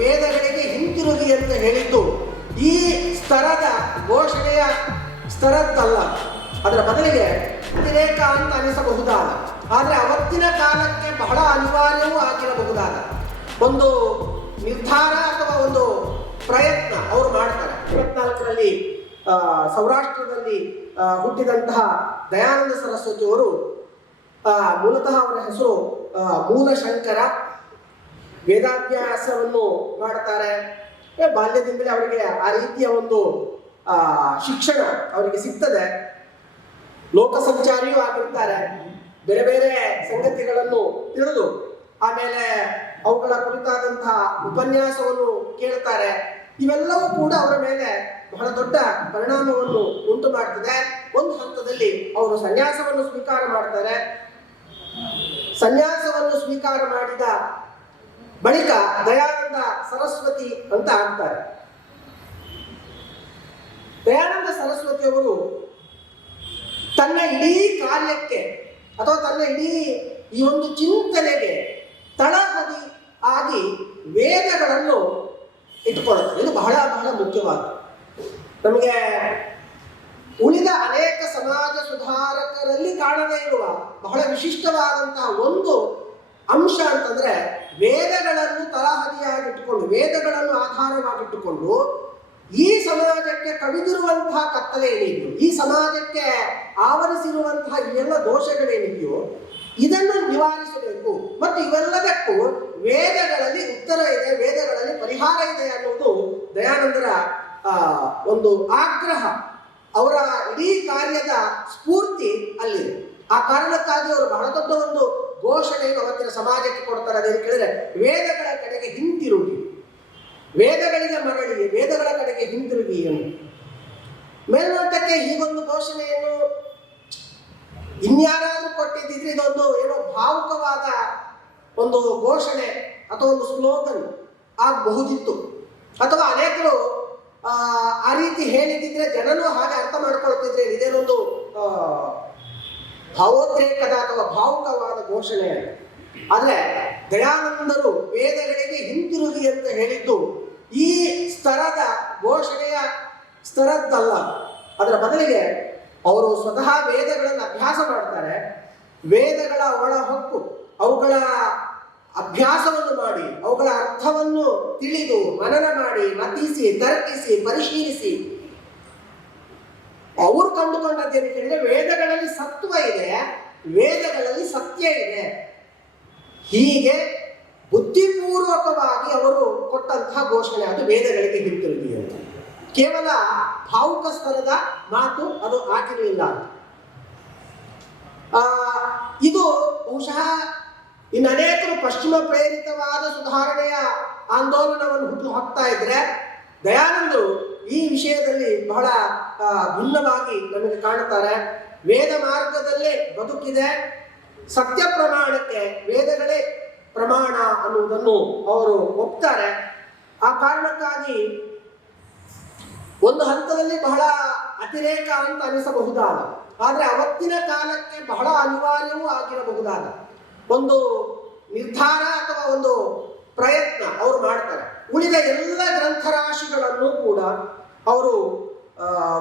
ವೇದಗಳಿಗೆ ಹಿಂತಿರುಗಿ ಅಂತ ಹೇಳಿದ್ದು ಈ ಸ್ತರದ ಘೋಷಣೆಯ ಸ್ತರದ್ದಲ್ಲ, ಅದರ ಬದಲಿಗೆ ವ್ಯತಿರೇಕ ಅಂತ ಅನಿಸಬಹುದಾದ, ಆದರೆ ಅವತ್ತಿನ ಕಾಲಕ್ಕೆ ಬಹಳ ಅನಿವಾರ್ಯವೂ ಆಗಿರಬಹುದಾದ ಒಂದು ನಿರ್ಧಾರ ಅಥವಾ ಒಂದು ಪ್ರಯತ್ನ ಅವರು ಮಾಡ್ತಾರೆ. 24ರಲ್ಲಿ ಸೌರಾಷ್ಟ್ರದಲ್ಲಿ ಹುಟ್ಟಿದಂತಹ ದಯಾನಂದ ಸರಸ್ವತಿಯವರು ಮೂಲತಃ ಅವರ ಹೆಸರು ಮೂಲಶಂಕರ. ವೇದಾಭ್ಯಾಸವನ್ನು ಮಾಡ್ತಾರೆ. ಬಾಲ್ಯದಿಂದಲೇ ಅವರಿಗೆ ಆ ರೀತಿಯ ಒಂದು ಶಿಕ್ಷಣ ಅವರಿಗೆ ಸಿಗ್ತದೆ. ಲೋಕ ಸಂಚಾರಿಯೂ ಆಗಿರ್ತಾರೆ. ಬೇರೆ ಬೇರೆ ಸಂಗತಿಗಳನ್ನು ತಿಳಿದು ಆಮೇಲೆ ಅವುಗಳ ಕುರಿತಾದಂತಹ ಉಪನ್ಯಾಸವನ್ನು ಕೇಳ್ತಾರೆ. ಇವೆಲ್ಲವೂ ಕೂಡ ಅವರ ಮೇಲೆ ಬಹಳ ದೊಡ್ಡ ಪರಿಣಾಮವನ್ನು ಉಂಟು ಮಾಡ್ತದೆ. ಒಂದು ಹಂತದಲ್ಲಿ ಅವರು ಸನ್ಯಾಸವನ್ನು ಸ್ವೀಕಾರ ಮಾಡ್ತಾರೆ. ಸನ್ಯಾಸವನ್ನು ಸ್ವೀಕಾರ ಮಾಡಿದ ಬಳಿಕ ದಯಾನಂದ ಸರಸ್ವತಿ ಅಂತ ಆಗ್ತಾರೆ. ದಯಾನಂದ ಸರಸ್ವತಿಯವರು ತನ್ನ ಇಡೀ ಕಾರ್ಯಕ್ಕೆ ಅಥವಾ ತನ್ನ ಇಡೀ ಈ ಒಂದು ಚಿಂತನೆಗೆ ತಳಹದಿ ಆಗಿ ವೇದಗಳನ್ನು ಇಟ್ಟುಕೊಳ್ಳುತ್ತದೆ. ಇದು ಬಹಳ ಬಹಳ ಮುಖ್ಯವಾದ. ನಮಗೆ ಉಳಿದ ಅನೇಕ ಸಮಾಜ ಸುಧಾರಕರಲ್ಲಿ ಕಾಣದೇ ಇರುವ ಬಹಳ ವಿಶಿಷ್ಟವಾದಂತಹ ಒಂದು ಅಂಶ ಅಂತಂದ್ರೆ ವೇದಗಳನ್ನು ತಳಹದಿಯಾಗಿಟ್ಟುಕೊಂಡು, ವೇದಗಳನ್ನು ಆಧಾರವಾಗಿಟ್ಟುಕೊಂಡು ಈ ಸಮಾಜಕ್ಕೆ ಕವಿದಿರುವಂತಹ ಕತ್ತಲೆ ಏನಿದೆಯೋ, ಈ ಸಮಾಜಕ್ಕೆ ಆವರಿಸಿರುವಂತಹ ಎಲ್ಲ ದೋಷಗಳೇನಿದೆಯೋ ಇದನ್ನು ನಿವಾರಿಸಬೇಕು. ಮತ್ತು ಇವೆಲ್ಲದಕ್ಕೂ ವೇದಗಳಲ್ಲಿ ಉತ್ತರ ಇದೆ, ವೇದಗಳಲ್ಲಿ ಪರಿಹಾರ ಇದೆ ಅನ್ನುವುದು ದಯಾನಂದರ ಒಂದು ಆಗ್ರಹ. ಅವರ ಇಡೀ ಕಾರ್ಯದ ಸ್ಫೂರ್ತಿ ಅಲ್ಲಿದೆ. ಆ ಕಾರಣಕ್ಕಾಗಿ ಅವರು ಬಹಳ ದೊಡ್ಡ ಒಂದು ಘೋಷಣೆಯನ್ನು ಅವತ್ತಿನ ಸಮಾಜಕ್ಕೆ ಕೊಡ್ತಾರೆ. ಅದೇನು ಕೇಳಿದ್ರೆ ವೇದಗಳ ಕಡೆಗೆ ಹಿಂತಿರುಗಿ, ವೇದಗಳಿಗೆ ಮರಳಿ, ವೇದಗಳ ಕಡೆಗೆ ಹಿಂತಿರುಗಿ ಎಂದು. ಮೇಲ್ನೋಟಕ್ಕೆ ಹೀಗೊಂದು ಘೋಷಣೆಯನ್ನು ಇನ್ಯಾರಾದ್ರೂ ಕೊಟ್ಟಿದ್ದಿದ್ರೆ ಇದೊಂದು ಏನೋ ಭಾವುಕವಾದ ಒಂದು ಘೋಷಣೆ ಅಥವಾ ಒಂದು ಸ್ಲೋಗನ್ ಆಗಬಹುದಿತ್ತು. ಅಥವಾ ಅನೇಕರು ಆ ರೀತಿ ಹೇಳಿದ್ರೆ ಜನನು ಹಾಗೆ ಅರ್ಥ ಮಾಡ್ಕೊಳ್ತಿದ್ರೆ ಇದೇನೊಂದು ಭಾವೋದ್ರೇಕದ ಅಥವಾ ಭಾವುಕವಾದ ಘೋಷಣೆ. ಆದರೆ ದಯಾನಂದರು ವೇದಗಳಿಗೆ ಹಿಂತಿರುಗಿ ಅಂತ ಹೇಳಿದ್ದು ಈ ಸ್ತರದ ಘೋಷಣೆಯ ಸ್ತರದ್ದಲ್ಲ, ಅದರ ಬದಲಿಗೆ ಅವರು ಸ್ವತಃ ವೇದಗಳನ್ನು ಅಭ್ಯಾಸ ಮಾಡ್ತಾರೆ. ವೇದಗಳ ಒಳ ಹೊಕ್ಕು ಅವುಗಳ ಅಭ್ಯಾಸವನ್ನು ಮಾಡಿ ಅವುಗಳ ಅರ್ಥವನ್ನು ತಿಳಿದು ಮನನ ಮಾಡಿ ಮತಿಸಿ ತರ್ಕಿಸಿ ಪರಿಶೀಲಿಸಿ ಅವರು ಕಂಡುಕೊಂಡದ್ದೇನು ಕೇಳಿದ್ರೆ ವೇದಗಳಲ್ಲಿ ಸತ್ವ ಇದೆ, ವೇದಗಳಲ್ಲಿ ಸತ್ಯ ಇದೆ. ಹೀಗೆ ಬುದ್ಧಿಪೂರ್ವಕವಾಗಿ ಅವರು ಕೊಟ್ಟಂತಹ ಘೋಷಣೆ ಅದು ವೇದಗಳಿಗೆ ಹಿಂತಿರುಗಿ ಅಂತ. ಕೇವಲ ಭಾವುಕ ಸ್ತರದ ಮಾತು ಅದು ಆಗಿರಲಿಲ್ಲ. ಇದು ಬಹುಶಃ ಇನ್ನನೇಕರು ಪಶ್ಚಿಮ ಪ್ರೇರಿತವಾದ ಸುಧಾರಣೆಯ ಆಂದೋಲನವನ್ನು ಹುಟ್ಟು ಹಾಕ್ತಾ ಇದ್ರೆ ದಯಾನಂದರು ಈ ವಿಷಯದಲ್ಲಿ ಬಹಳ ಭಿನ್ನವಾಗಿ ನಮಗೆ ಕಾಣುತ್ತಾರೆ. ವೇದ ಮಾರ್ಗದಲ್ಲೇ ಬದುಕಿದೆ, ಸತ್ಯ ಪ್ರಮಾಣಕ್ಕೆ ವೇದಗಳೇ ಪ್ರಮಾಣ ಅನ್ನುವುದನ್ನು ಅವರು ಒಪ್ತಾರೆ. ಆ ಕಾರಣಕ್ಕಾಗಿ ಒಂದು ಹಂತದಲ್ಲಿ ಬಹಳ ಅತಿರೇಕ ಅಂತ ಅನಿಸಬಹುದಾದ, ಆದರೆ ಅವತ್ತಿನ ಕಾಲಕ್ಕೆ ಬಹಳ ಅನಿವಾರ್ಯವೂ ಆಗಿರಬಹುದಾದ ಒಂದು ನಿರ್ಧಾರ ಅಥವಾ ಒಂದು ಪ್ರಯತ್ನ ಅವರು ಮಾಡ್ತಾರೆ. ಉಳಿದ ಎಲ್ಲ ಗ್ರಂಥರಾಶಿಗಳನ್ನು ಕೂಡ ಅವರು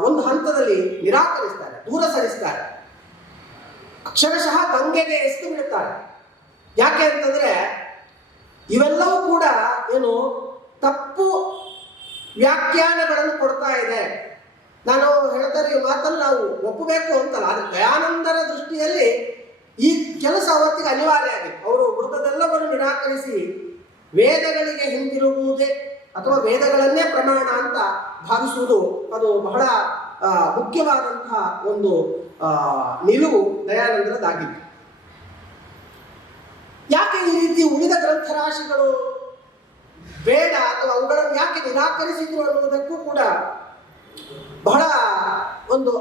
ಒಂದು ಹಂತದಲ್ಲಿ ನಿರಾಕರಿಸ್ತಾರೆ, ದೂರ ಸರಿಸ್ತಾರೆ, ಅಕ್ಷರಶಃ ಗಂಗೆಗೆ ಎಸೆದು ಬಿಡುತ್ತಾರೆ. ಯಾಕೆ ಅಂತಂದ್ರೆ ಇವೆಲ್ಲವೂ ಕೂಡ ಏನು ತಪ್ಪು ವ್ಯಾಖ್ಯಾನಗಳನ್ನು ಕೊಡ್ತಾ ಇದೆ. ನಾನು ಹೇಳ್ತಾರೆ ಈ ಮಾತನ್ನು ನಾವು ಒಪ್ಪಬೇಕು ಅಂತಲ್ಲ, ಆದರೆ ದಯಾನಂದರ ದೃಷ್ಟಿಯಲ್ಲಿ ಈ ಕೆಲಸ ಅವತ್ತಿಗೆ ಅನಿವಾರ್ಯ ಆಗಿದೆ. ಅವರು ಮೃತದೆಲ್ಲವನ್ನು ನಿರಾಕರಿಸಿ ವೇದಗಳಿಗೆ ಹಿಂದಿರುಗುವುದೇ ಅಥವಾ ವೇದಗಳನ್ನೇ ಪ್ರಮಾಣ ಅಂತ ಭಾವಿಸುವುದು ಅದು ಬಹಳ ಮುಖ್ಯವಾದಂತಹ ಒಂದು ನಿಲುವು ದಯಾನಂದರದಾಗಿತ್ತು. ಯಾಕೆ ಈ ರೀತಿ ಉಳಿದ ಗ್ರಂಥರಾಶಿಗಳು ಬೇಡ ಅಥವಾ ಅವುಗಳನ್ನು ಯಾಕೆ ನಿರಾಕರಿಸಿದ್ರು ಅನ್ನುವುದಕ್ಕೂ ಕೂಡ ಬಹಳ ಒಂದು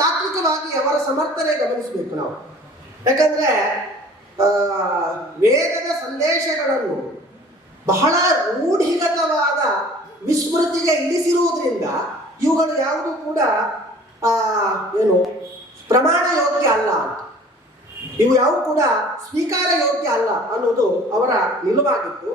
ತಾತ್ವಿಕವಾಗಿ ಅವರ ಸಮರ್ಥನೆ ಗಮನಿಸಬೇಕು ನಾವು. ಯಾಕಂದ್ರೆ ವೇದದ ಸಂದೇಶಗಳನ್ನು ಬಹಳ ರೂಢಿಗತವಾದ ವಿಸ್ಮೃತಿಗೆ ಇಳಿಸಿರುವುದರಿಂದ ಇವುಗಳು ಯಾವುದೂ ಕೂಡ ಏನು ಪ್ರಮಾಣ ಯೋಗ್ಯ ಅಲ್ಲ, ಇವು ಯಾವ ಕೂಡ ಸ್ವೀಕಾರ ಯೋಗ್ಯ ಅಲ್ಲ ಅನ್ನೋದು ಅವರ ನಿಲುವಾಗಿತ್ತು.